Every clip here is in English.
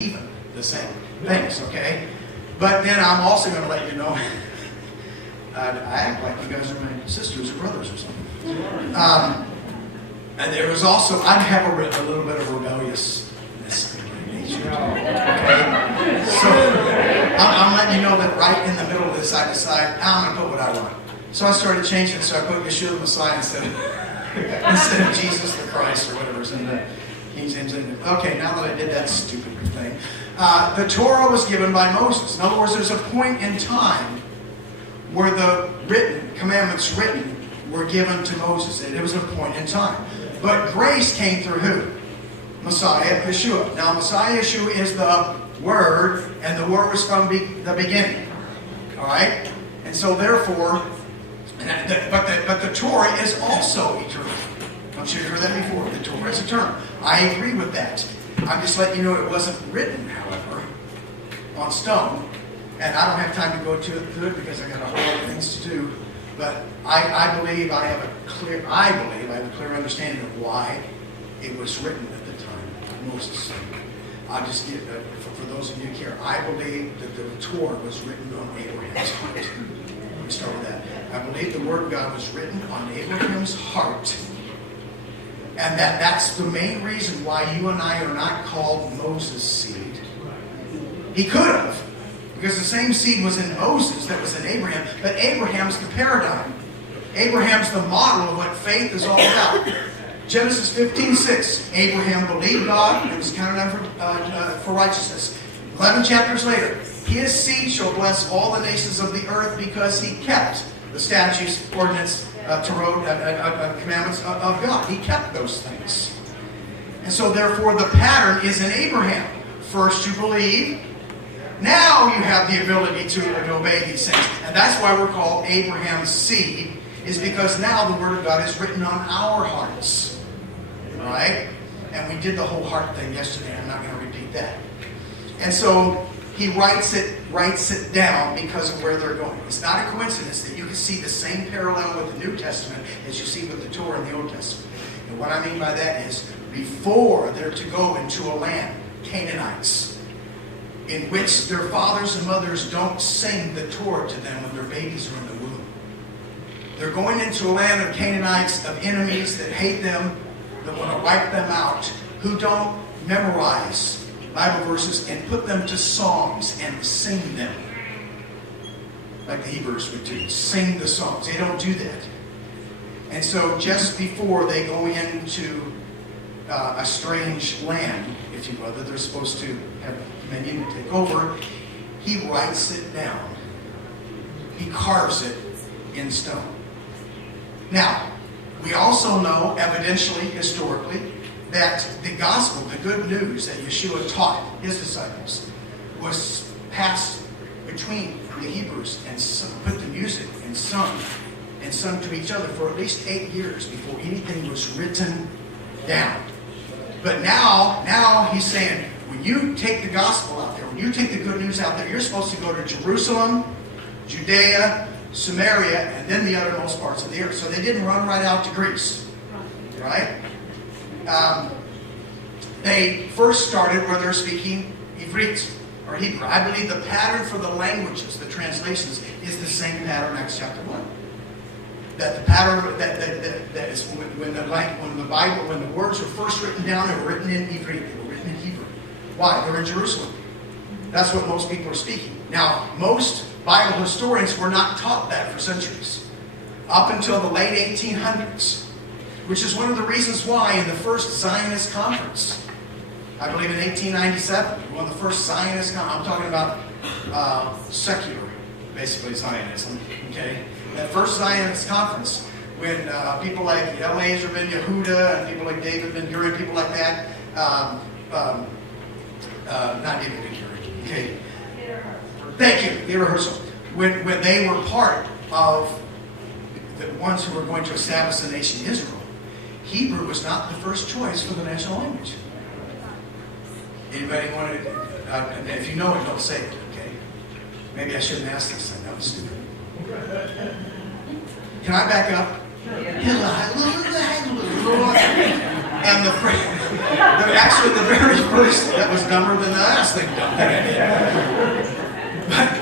even the same things, okay? But then I'm also going to let you know, I act like you guys are my sisters or brothers or something. And there was also, I have a little bit of rebelliousness in my nature, okay? So I'm letting you know that right in the middle of this, I decide, I'm going to put what I want. So I started changing it, so I put Yeshua the Messiah instead of Jesus the Christ or whatever's in the King James. Okay, now that I did that stupid thing. The Torah was given by Moses. In other words, there's a point in time where the commandments written were given to Moses. It was a point in time. But grace came through who? Messiah, Yeshua. Now, Messiah, Yeshua is the Word, and the Word was from the beginning. All right? And so, therefore, but the Torah is also eternal. I'm sure you've heard that before. The Torah is eternal. I agree with that. I'm just letting you know it wasn't written, however, on stone. And I don't have time to go through it because I got a whole lot of things to do. But I believe I have a clear understanding of why it was written at the time of Moses. I'll just give for those of you who care. I believe that the Torah was written on Abraham's heart. Let me start with that. I believe the Word of God was written on Abraham's heart. And that's the main reason why you and I are not called Moses' seed. He could have. Because the same seed was in Moses that was in Abraham. But Abraham's the paradigm. Abraham's the model of what faith is all about. Genesis 15:6. Abraham believed God and was counted on for righteousness. 11 chapters later. His seed shall bless all the nations of the earth because he kept the statutes, ordinance, commandments of God. He kept those things. And so therefore the pattern is in Abraham. First you believe. Now you have the ability to obey these things. And that's why we're called Abraham's seed, is because now the Word of God is written on our hearts. Alright? And we did the whole heart thing yesterday. I'm not going to repeat that. And so he writes it down because of where they're going. It's not a coincidence that you can see the same parallel with the New Testament as you see with the Torah in the Old Testament. And what I mean by that is, before they're to go into a land, Canaanites, in which their fathers and mothers don't sing the Torah to them when their babies are in the womb. They're going into a land of Canaanites, of enemies that hate them, that want to wipe them out, who don't memorize Bible verses and put them to songs and sing them. Like the Hebrews would do. Sing the songs. They don't do that. And so just before they go into a strange land, if you will, that they're supposed to have dominion and take over, he writes it down. He carves it in stone. Now, we also know, evidentially, historically, that the gospel, the good news that Yeshua taught his disciples, was passed between the Hebrews and put to music and sung to each other for at least 8 years before anything was written down. But now he's saying, when you take the gospel out there, when you take the good news out there, you're supposed to go to Jerusalem, Judea, Samaria, and then the uttermost parts of the earth. So they didn't run right out to Greece. Right? They first started where they're speaking Ivrit, or Hebrew. I believe the pattern for the languages, the translations, is the same pattern in Acts chapter 1. That the pattern that is when the words were first written down, they were written in Ivrit, they were written in Hebrew. Why? They were in Jerusalem. That's what most people are speaking. Now, most Bible historians were not taught that for centuries. Up until the late 1800s. Which is one of the reasons why in the first Zionist conference, I believe in 1897, one of the first Zionist conference, I'm talking about secular, basically Zionism, okay? That first Zionist conference, when people like Eliezer ben Yehuda and people like David ben Gurion, people like that, not David ben Gurion, okay? Thank you, Theodor Herzl. When they were part of the ones who were going to establish the nation Israel, Hebrew was not the first choice for the national language. Anybody want to, if you know it, don't say it, okay? Maybe I shouldn't ask this thing, that was stupid. Can I back up? And the Actually, the very first, that was dumber than the last thing dumb that I did.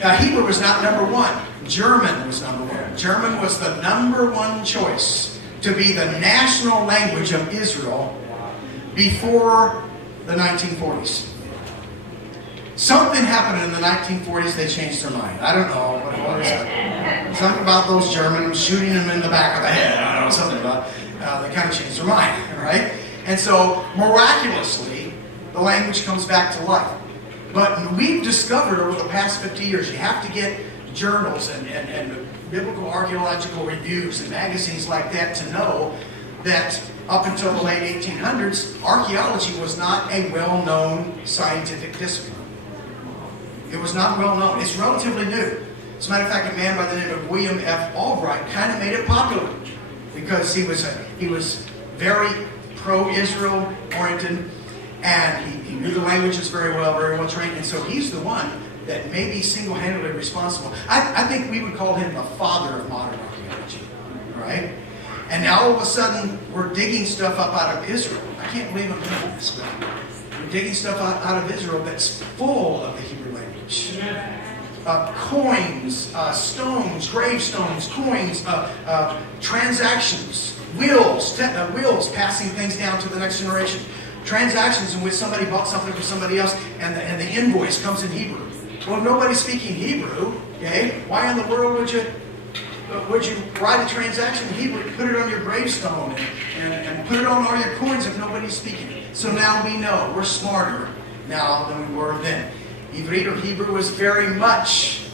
But Hebrew was not number one. German was number one. German was the number one choice to be the national language of Israel before the 1940s. Something happened in the 1940s, they changed their mind. I don't know what it was. Something about those Germans shooting them in the back of the head. I don't know, something about they kind of changed their mind, right? And so, miraculously, the language comes back to life. But we've discovered over the past 50 years, you have to get journals and biblical archaeological reviews and magazines like that to know that up until the late 1800s, archaeology was not a well-known scientific discipline. It was not well-known. It's relatively new. As a matter of fact, a man by the name of William F. Albright kind of made it popular because he was very pro-Israel oriented, and he knew the languages very well trained, and so he's the one that may be single-handedly responsible. I think we would call him the father of modern archaeology, right? And now all of a sudden, we're digging stuff up out of Israel. I can't believe I'm doing this, but we're digging stuff out of Israel that's full of the Hebrew language. Coins, stones, gravestones, coins, transactions, wills passing things down to the next generation. Transactions in which somebody bought something from somebody else and the invoice comes in Hebrew. Well, if nobody's speaking Hebrew, okay, why in the world would you write a transaction in Hebrew, put it on your gravestone, and put it on all your coins if nobody's speaking it? So now we know. We're smarter now than we were then. Ivrit or Hebrew was very much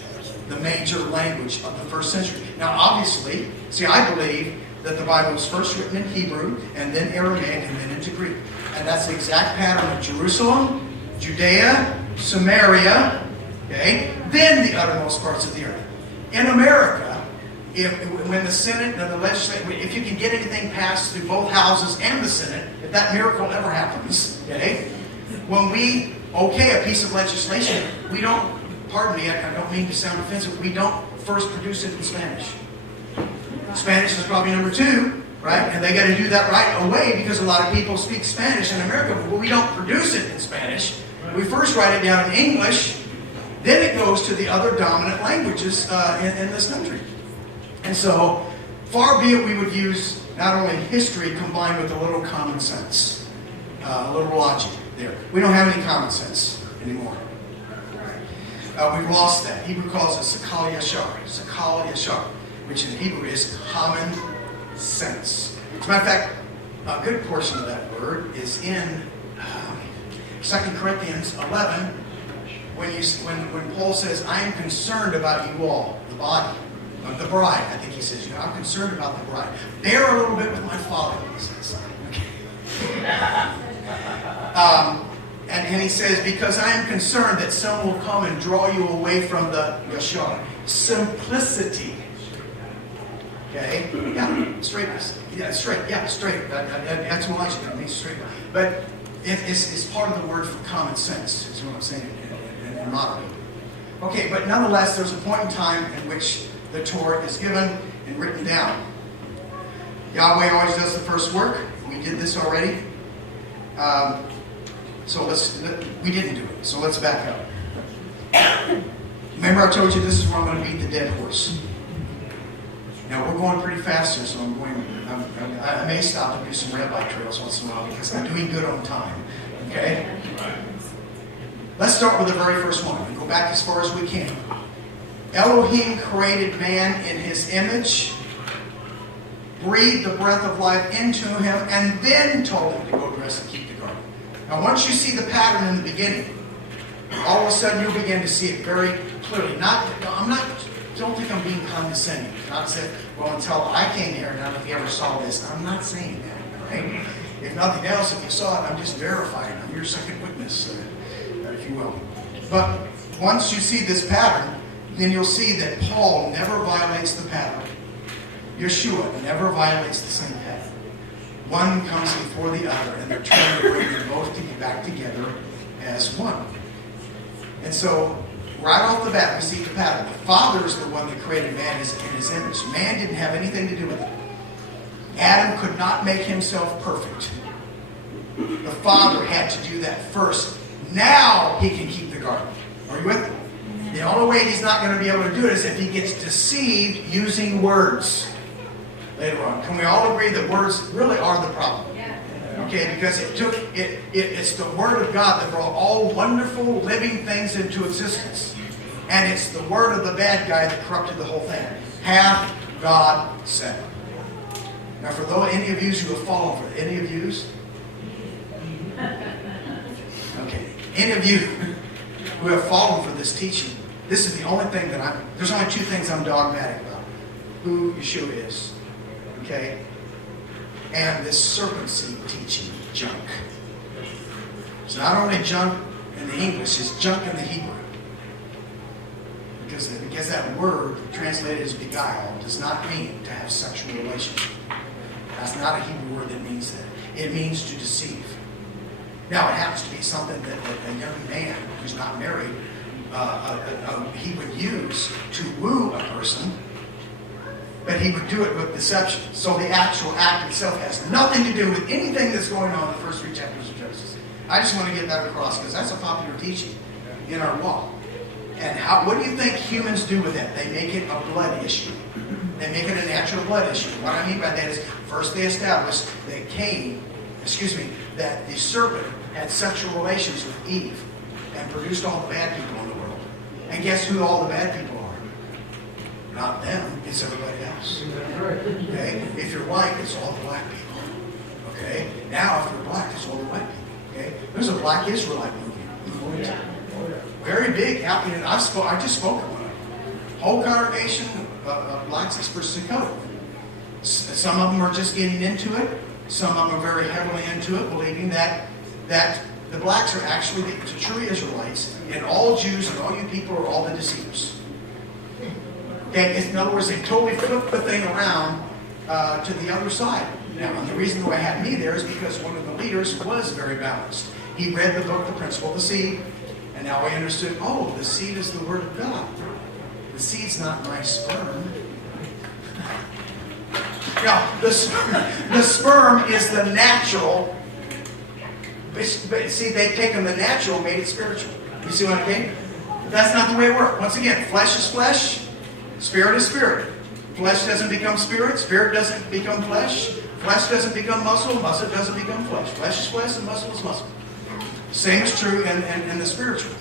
the major language of the first century. Now, obviously, I believe that the Bible was first written in Hebrew, and then Aramaic, and then into Greek. And that's the exact pattern of Jerusalem, Judea, Samaria, okay, then the uttermost parts of the earth. In America, when the Senate and the legislature, if you can get anything passed through both houses and the Senate, if that miracle ever happens, okay, when we okay a piece of legislation, we don't, pardon me, I don't mean to sound offensive, we don't first produce it in Spanish. Spanish is probably number two, right? And they got to do that right away because a lot of people speak Spanish in America, but we don't produce it in Spanish. We first write it down in English, then it goes to the other dominant languages in this country. And so, far be it we would use not only history combined with a little common sense, a little logic there. We don't have any common sense anymore. We've lost that. Hebrew calls it sakal yashar, which in Hebrew is common sense. As a matter of fact, a good portion of that word is in 2 Corinthians 11, when Paul says, I am concerned about you all, the body, the bride. I think he says, I'm concerned about the bride. Bear a little bit with my folly, he says. Okay. And he says, because I am concerned that some will come and draw you away from the yashar, simplicity. Okay? Yeah, straightness. Yeah, straight. Yeah, straight. Etymologically, that means straight. But it's part of the word for common sense, is what I'm saying in modern. Okay, but nonetheless, there's a point in time in which the Torah is given and written down. Yahweh always does the first work. We did this already. We didn't do it. So let's back up. Remember I told you this is where I'm going to beat the dead horse. Now we're going pretty fast here, so I may stop and do some red light trails once in a while because I'm doing good on time. Okay? Let's start with the very first one and go back as far as we can. Elohim created man in his image, breathed the breath of life into him, and then told him to go dress and keep the garden. Now once you see the pattern in the beginning, all of a sudden you'll begin to see it very clearly. Don't think I'm being condescending. Not saying, well, until I came here, none of you ever saw this. I'm not saying that, right? If nothing else, if you saw it, I'm just verifying. I'm your second witness, if you will. But once you see this pattern, then you'll see that Paul never violates the pattern. Yeshua never violates the same pattern. One comes before the other, and they're trying to bring them both to get back together as one. And so, right off the bat, we see the pattern. The Father is the one that created man in his image. Man didn't have anything to do with it. Adam could not make himself perfect. The Father had to do that first. Now he can keep the garden. Are you with me? The only way he's not going to be able to do it is if he gets deceived using words later on. Can we all agree that words really are the problem? Okay, because it's the Word of God that brought all wonderful living things into existence. And it's the word of the bad guy that corrupted the whole thing. Hath God said. Now for those, any of you who have fallen for it, any of you? Okay, any of you who have fallen for this teaching, this is the only thing that there's only two things I'm dogmatic about. Who Yeshua is. Okay? And this serpent seed teaching, junk. It's not only junk in the English, it's junk in the Hebrew. Because that word translated as beguile does not mean to have sexual relationship. That's not a Hebrew word that means that. It means to deceive. Now, it happens to be something that a young man who's not married, he would use to woo a person, but he would do it with deception. So the actual act itself has nothing to do with anything that's going on in the first 3 chapters of Genesis. I just want to get that across because that's a popular teaching in our walk. And what do you think humans do with that? They make it a blood issue. They make it a natural blood issue. What I mean by that is, first they established that the serpent had sexual relations with Eve and produced all the bad people in the world. And guess who all the bad people are? Not them, it's everybody else. Okay? If you're white, it's all the black people. Okay? Now, if you're black, it's all the white people. Okay? There's a black Israelite movement. Very big, happening. I just spoke at one. Whole congregation of blacks expressed in code. Some of them are just getting into it. Some of them are very heavily into it, believing that the blacks are actually the true Israelites, and all Jews and all you people are all the deceivers. Okay, in other words, they totally flipped the thing around to the other side. Now, and the reason why I had me there is because one of the leaders was very balanced. He read the book, The Principle of the Seed. And now I understood, the seed is the Word of God. The seed's not my sperm. Now, the sperm is the natural. But see, they've taken the natural and made it spiritual. You see what I mean? But that's not the way it works. Once again, flesh is flesh, spirit is spirit. Flesh doesn't become spirit, spirit doesn't become flesh. Flesh doesn't become muscle, muscle doesn't become flesh. Flesh is flesh and muscle is muscle. Same is true in the spiritual.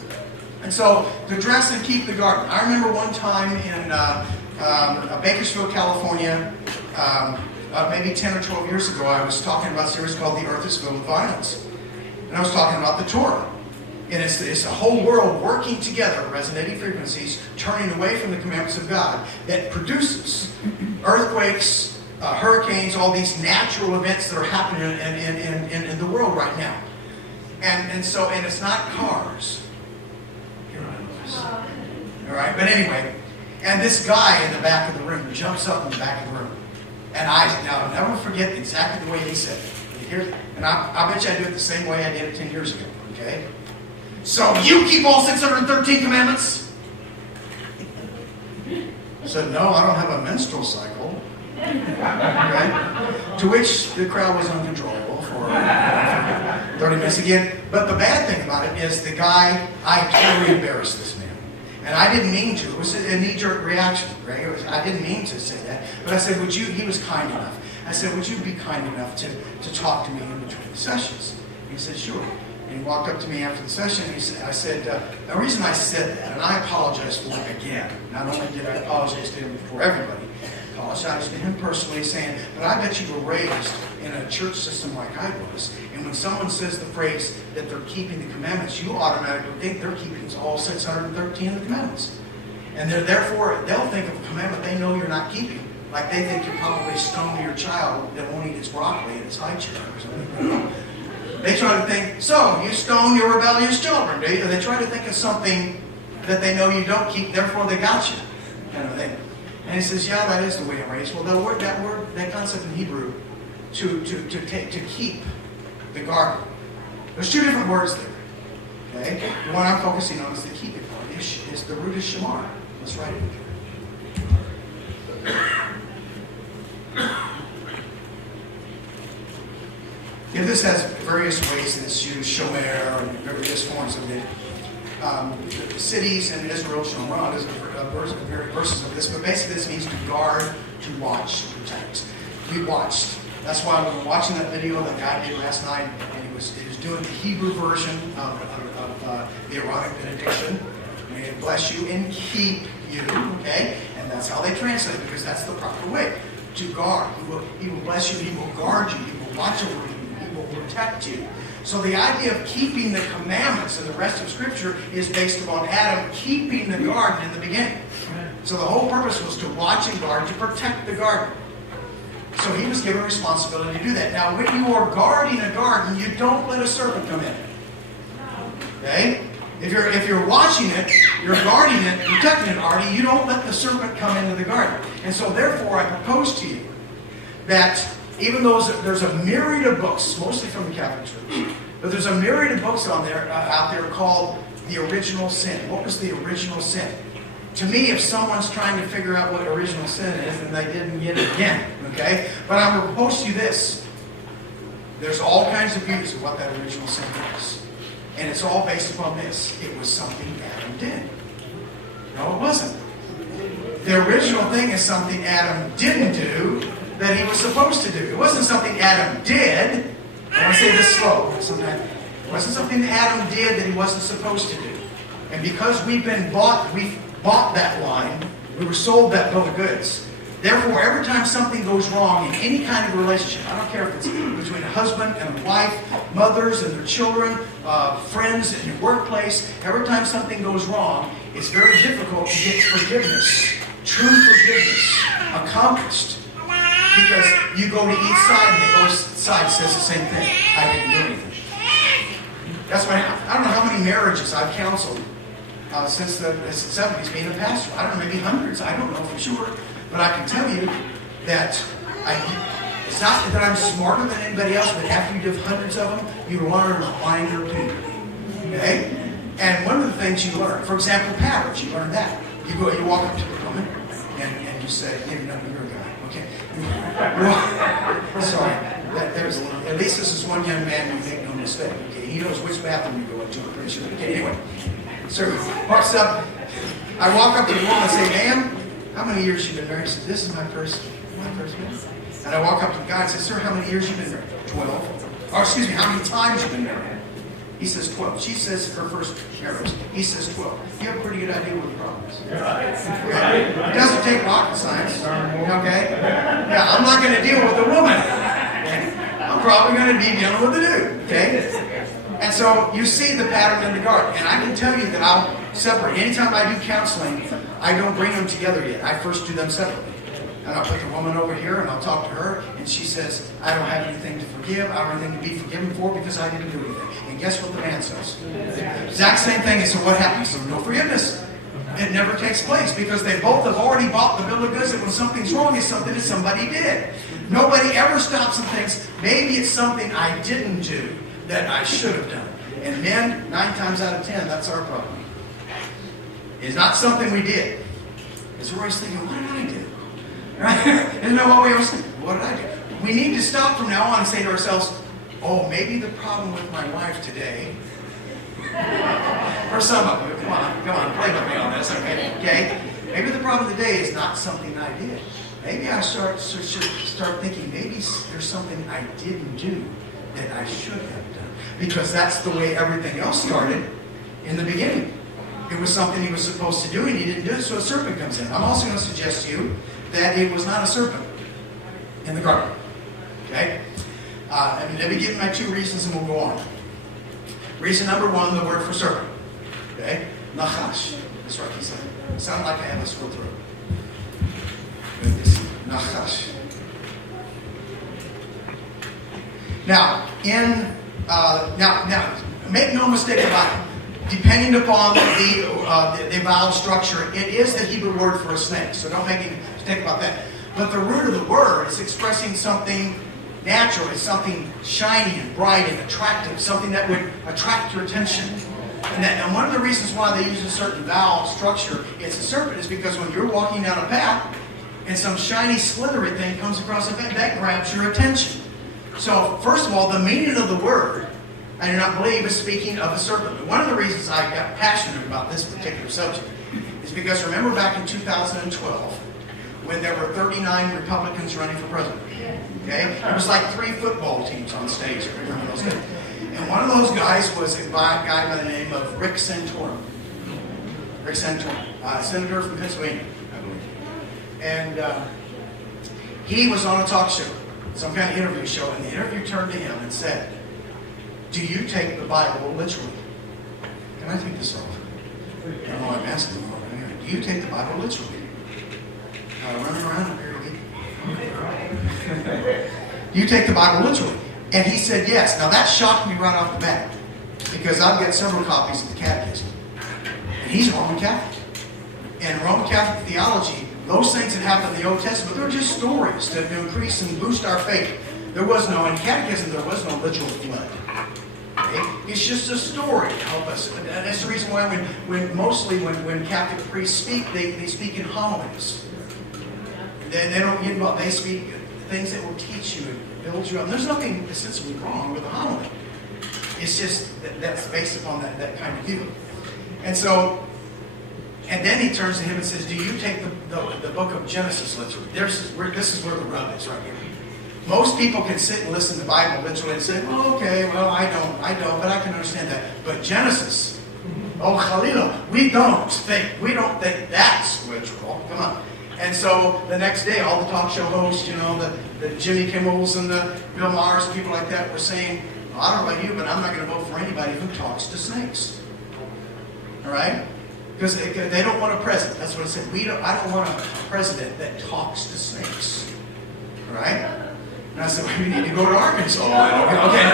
And so, to dress and keep the garden. I remember one time in Bakersfield, California, maybe 10 or 12 years ago, I was talking about a series called The Earth is Filled with Violence. And I was talking about the Torah. And it's a whole world working together, resonating frequencies, turning away from the commandments of God, that produces earthquakes, hurricanes, all these natural events that are happening in the world right now. And it's not cars. All right, but anyway, and this guy in the back of the room jumps up in the back of the room, and I'll never forget exactly the way he said it. And I bet you I do it the same way I did it 10 years ago. Okay, so you keep all 613 commandments? I said, no, I don't have a menstrual cycle. Okay? To which the crowd was uncontrollable for 30 minutes again. But the bad thing about it is the guy, I totally embarrassed this man. And I didn't mean to. It was a knee-jerk reaction, right? I didn't mean to say that. But I said, he was kind enough. I said, would you be kind enough to talk to me in between the sessions? And he said, sure. And he walked up to me after the session, and I said, the reason I said that, and I apologize for it again, not only did I apologize to him before everybody, I apologized to him personally, saying, but I bet you were raised in a church system like I was, and when someone says the phrase that they're keeping the commandments, you automatically think they're keeping all 613 of the commandments. And therefore, they'll think of a commandment they know you're not keeping. Like they think you're probably stoning your child that won't eat its broccoli in its high chair or something. They try to think, so you stone your rebellious children, do you? They try to think of something that they know you don't keep, therefore they got you, kind of thing. And he says, yeah, that is the way I'm raised. Well, that concept in Hebrew, to keep the garden. There's two different words there. Okay? The one I'm focusing on is the keep it part. The root is shamar. Let's write it. And this has various ways that it's used, shomer, and various forms of it. The cities in Israel, shomer, there's verses of this, but basically this means to guard, to watch, to protect. We watched. That's why we were watching that video that guy did last night, and he was doing the Hebrew version of the Aaronic benediction. May it bless you and keep you, okay? And that's how they translate it, because that's the proper way. To guard. He will bless you, he will guard you, he will watch over you, he will protect you. So the idea of keeping the commandments and the rest of Scripture is based upon Adam keeping the garden in the beginning. So the whole purpose was to watch and guard, to protect the garden. So he was given responsibility to do that. Now, when you are guarding a garden, you don't let a serpent come in. Okay? If you're watching it, you're guarding it, protecting it already, you don't let the serpent come into the garden. And so therefore, I propose to you that even though there's a myriad of books, mostly from the Catholic Church, but there's a myriad of books out there called The Original Sin. What was the original sin? To me, if someone's trying to figure out what original sin is, then they didn't get it again. Okay? But I'm going to propose to you this. There's all kinds of views of what that original sin is. And it's all based upon this. It was something Adam did. No, it wasn't. The original thing is something Adam didn't do that he was supposed to do. It wasn't something Adam did. I want to say this slow. It wasn't something that Adam did that he wasn't supposed to do. And because we've bought that line, we were sold that bill of goods. Therefore, every time something goes wrong in any kind of relationship, I don't care if it's between a husband and a wife, mothers and their children, friends in your workplace, every time something goes wrong, it's very difficult to get forgiveness, true forgiveness, accomplished. Because you go to each side and the other side says the same thing. I didn't do anything. That's why I don't know how many marriages I've counseled since the 70s being a pastor. I don't know, maybe hundreds. I don't know for sure. But I can tell you that it's not that I'm smarter than anybody else, but after you do hundreds of them, you learn a fine or two. Okay? And one of the things you learn, for example, patterns, you learn that. You walk up to the woman, and you say, you're a guy. Okay. Sorry. At least this is one young man who made no mistake. Okay? He knows which bathroom you go into, I'm pretty sure. Okay, anyway. So walks up. I walk up to the woman and say, ma'am, how many years you been married? She says, this is my first marriage. And I walk up to the guy and say, sir, how many years you been married? 12. Or excuse me, how many times you been married? He says 12. She says her first marriage. He says 12. You have a pretty good idea what the problem is. Okay? It doesn't take rocket science. Okay? Yeah, I'm not going to deal with the woman. Okay? I'm probably going to be dealing with the dude. Okay? And so you see the pattern in the garden. And I can tell you that I'll separate. Anytime I do counseling, I don't bring them together yet. I first do them separately. And I'll put the woman over here and I'll talk to her. And she says, I don't have anything to forgive. I don't have anything to be forgiven for because I didn't do anything. And guess what the man says? The exact same thing. And so what happens? So no forgiveness. It never takes place because they both have already bought the bill of goods that when something's wrong, it's something that somebody did. Nobody ever stops and thinks, maybe it's something I didn't do that I should have done. And men, 9 times out of 10, that's our problem. It's not something we did. It's we're always thinking, what did I do? Right? Isn't that what we always think? What did I do? We need to stop from now on and say to ourselves, oh, maybe the problem with my wife today, or some of you, come on, play with me on this, okay? Maybe the problem today is not something I did. Maybe I should start thinking, maybe there's something I didn't do that I should have done. Because that's the way everything else started in the beginning. It was something he was supposed to do and he didn't do it, so a serpent comes in. I'm also going to suggest to you that it was not a serpent in the garden. Okay? Let me give my 2 reasons and we'll go on. Reason number 1, the word for serpent. Okay? Nachash. That's right, he said. It sounded like I have a sore throat. Nachash. Now, make no mistake about it. Depending upon the vowel structure, it is the Hebrew word for a snake. So don't make any mistake about that. But the root of the word is expressing something natural. It's something shiny and bright and attractive, something that would attract your attention. And one of the reasons why they use a certain vowel structure, it's a serpent, is because when you're walking down a path and some shiny, slithery thing comes across the path, that grabs your attention. So, first of all, the meaning of the word, I do not believe, is speaking of a serpent. But one of the reasons I got passionate about this particular subject is because remember back in 2012 when there were 39 Republicans running for president. Okay? It was like 3 football teams on stage. Remember those days? And one of those guys was a guy by the name of Rick Santorum. Rick Santorum, senator from Pennsylvania, I believe. And he was on a talk show, some kind of interview show, and the interviewer turned to him and said, "Do you take the Bible literally?" Can I take this off? I don't know why I'm asking him. Do you take the Bible literally? Running around up here. Do you take the Bible literally? And he said yes. Now that shocked me right off the bat, because I've got several copies of the Catechism. And he's a Roman Catholic. And Roman Catholic theology, those things that happen in the Old Testament, they're just stories to increase and boost our faith. There was no, in Catechism, there was no literal flood. Okay? It's just a story to help us. And that's the reason why when Catholic priests speak, they speak in homilies. They don't get involved. They speak things that will teach you and build you up. And there's nothing essentially wrong with a homily. It's just that's based upon that kind of view. And so, and then he turns to him and says, "Do you take the book of Genesis literally?" This is where the rub is right here. Most people can sit and listen to the Bible literally and say, "Oh, okay, well, I don't, but I can understand that." But Genesis, oh, Khalila, we don't think that's literal. Come on. And so the next day, all the talk show hosts, the Jimmy Kimmels and the Bill Maher's and people like that were saying, well, "I don't know about you, but I'm not going to vote for anybody who talks to snakes." All right? Because they don't want a president. That's what it said. I don't want a president that talks to snakes. All right? And I said, well, we need to go to Arkansas. Okay.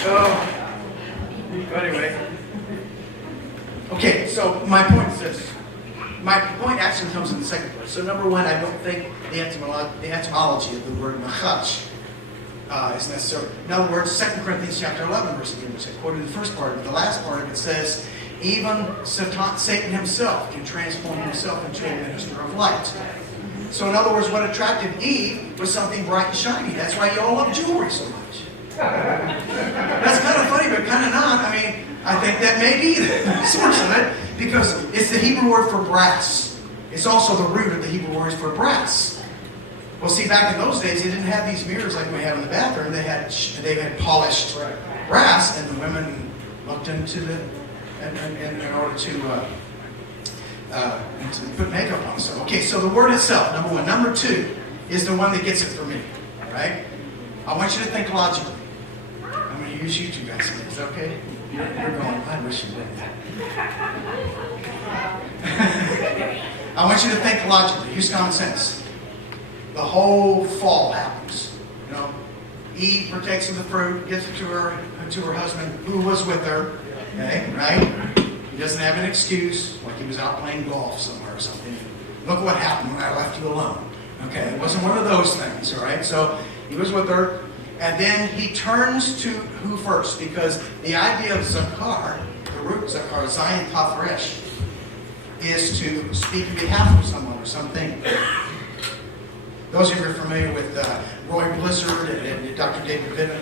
So, anyway. Okay, so my point is this. My point actually comes in the second place. So number one, I don't think the etymology of the word nachach is necessary. In other words, 2 Corinthians chapter 11, verse 3, which I quoted in the first part of it. The last part of it says, even Satan himself can transform himself into a minister of light. So in other words, what attracted Eve was something bright and shiny. That's why you all love jewelry so much. That's kind of funny, but kind of not. I mean, I think that may be the source of it, because it's the Hebrew word for brass. It's also the root of the Hebrew word for brass. Well, see, back in those days, they didn't have these mirrors like we have in the bathroom. They had polished brass, and the women looked into in order to put makeup on. So, okay, so the word itself, number one. Number two is the one that gets it for me. All right? I want you to think logically. I'm going to use you two guys. Is that okay? You're going, I wish you didn't. I want you to think logically. Use common sense. The whole fall happens. Eve partakes of the fruit, gives it to her husband who was with her. Okay, right? He doesn't have an excuse, like he was out playing golf somewhere or something. Look what happened when I left you alone. Okay, it wasn't one of those things, all right? So he was with her, and then he turns to who first? Because the idea of Zakar, the root Zakar, Zion Tafresh, is to speak in behalf of someone or something. Those of you who are familiar with Roy Blizzard and Dr. David Vittman,